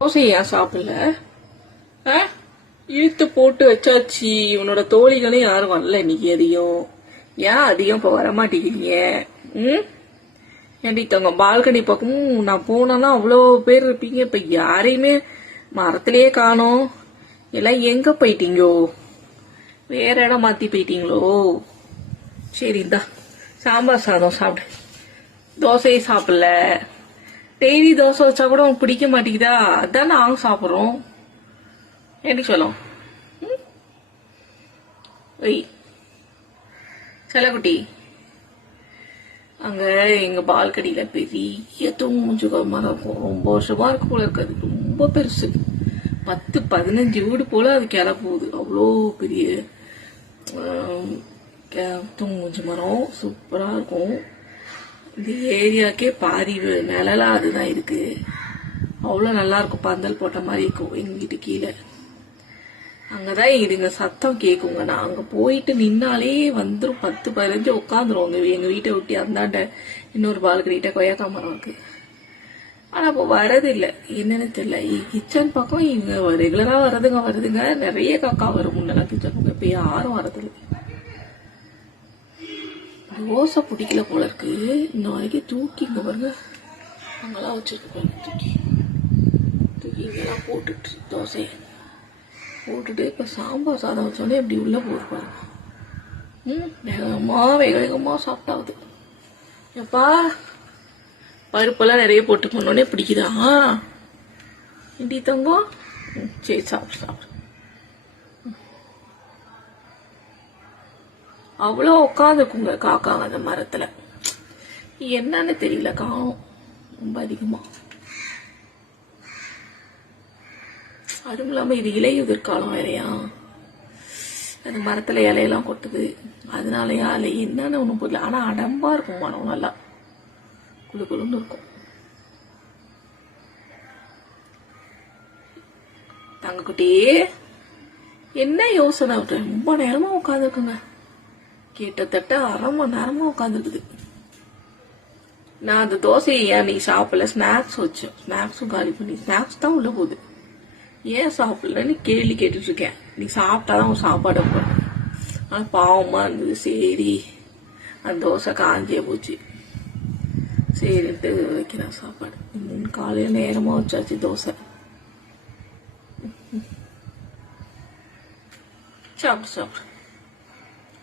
தோசை ஏன் சாப்பிடல? இழுத்து போட்டு வச்சாச்சு. உன்னோட தோழிகளும் யாரும் வரல இன்னைக்கு. ஏன் அதிகம் இப்ப வரமாட்டேங்கிறீங்க? ஏன்டி தங்க பால்கனி பக்கமும் நான் போனா அவ்வளோ பேர் இருப்பீங்க. இப்ப யாரையுமே மரத்திலேயே காணோம். எல்லாம் எங்க போயிட்டீங்கோ? வேற இடம் மாத்தி போயிட்டீங்களோ? சரி இந்தா சாம்பார் சாதம் சாப்பிடு. தோசையை சாப்பிடல. டெய்லி தோசை வச்சா கூட உனக்கு பிடிக்க மாட்டேங்குதா? அதான் நாங்க சாப்பிட்றோம். எப்படி சொல்லும் செல்லக்குட்டி? அங்க எங்க பால்கடியில பெரிய தூங்குமுஞ்சுக மரம் இருக்கும். ரொம்ப வருஷமா இருக்கு போல இருக்காது. ரொம்ப பெருசு. 10-15 வீடு போல அது கிளப்புது. அவ்வளோ பெரிய தூங்குமுஞ்சு மரம் சூப்பரா இருக்கும். இந்த ஏரியாக்கே பாதி நிழலா அதுதான் இருக்கு. அவ்வளோ நல்லா இருக்கும். பந்தல் போட்ட மாதிரி இருக்கும் எங்க வீட்டு கீழே. அங்கதான் இதுங்க சத்தம் கேக்குங்க. நான் அங்க போயிட்டு நின்னாலே வந்துரும். 10-15 உட்காந்துரும். எங்க வீட்டை ஒட்டி அந்தாண்ட இன்னொரு பால்கனிட்ட கொய்யாக்கா மரம் இருக்கு. ஆனா இப்போ வரது இல்ல. என்னன்னு தெரியல. கிச்சன் பக்கம் இவங்க ரெகுலரா வருதுங்க. நிறைய காக்கா வரும் முன்னெல்லாம் கிச்சன் பக்கம். இப்ப யாரும் வரதில்லை. தோசை பிடிக்கல போல இருக்கு. இந்த வரைக்கும் தூக்கிங்க பாருங்க. அங்கெல்லாம் வச்சிருக்கு. தூக்கி இங்கெல்லாம் போட்டுட்டு தோசையை போட்டுட்டு இப்ப சாம்பார் சாதம் வச்சோடனே இப்படி உள்ள போயிருப்பாங்க. வேகமா சாப்பிட்டாவது. எப்பா பருப்பெல்லாம் நிறைய போட்டு போனோடனே பிடிக்குதா? இப்படி தங்கம். சரி சாப்பிடு. அவ்வளோ உட்காந்துக்குங்க காக்காங்க அந்த மரத்துல. என்னன்னு தெரியல, காணும் ரொம்ப அதிகமா. அதுவும் இல்லாம இது இலையுதிர் காலம் வேறையா. அந்த மரத்துல இலையெல்லாம் கொட்டுது. அதனாலயா இல்லை என்னன்னு ஒண்ணும் புரியல. ஆனா அடம்பா இருக்கும் மனம். நல்லா குழு குழுன்னு இருக்கும். தங்கக்குட்டி என்ன யோசனை? ரொம்ப நேரமா உட்காந்துருக்குங்க. கிட்டத்தட்ட 1/2 மணி நேரமா உட்காந்துருக்குது. நான் அந்த தோசையை ஏன் நீ சாப்பிடல? ஸ்நாக்ஸ் வச்சேன். ஸ்நாக்ஸும் காலி பண்ணி. ஸ்நாக்ஸ் தான் உள்ள போகுது. ஏன் சாப்பிடலன்னு கேள்வி கேட்டுட்டு இருக்கேன். நீ சாப்பிட்டாதான் உன் சாப்பாடு போடும். ஆனா பாவமா இருந்தது. சரி அந்த தோசை காஞ்சே போச்சு. சரின்ட்டு வைக்கிறேன் சாப்பாடு. காலையில நேரமா வச்சாச்சு தோசை. சாப்பிடு.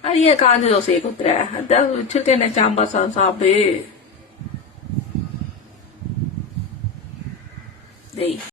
அது ஏன் காஞ்ச தோசையை குத்துற? அதான் வச்சிருக்கேன் சாம்பார் சாதம் சாப்பிடு.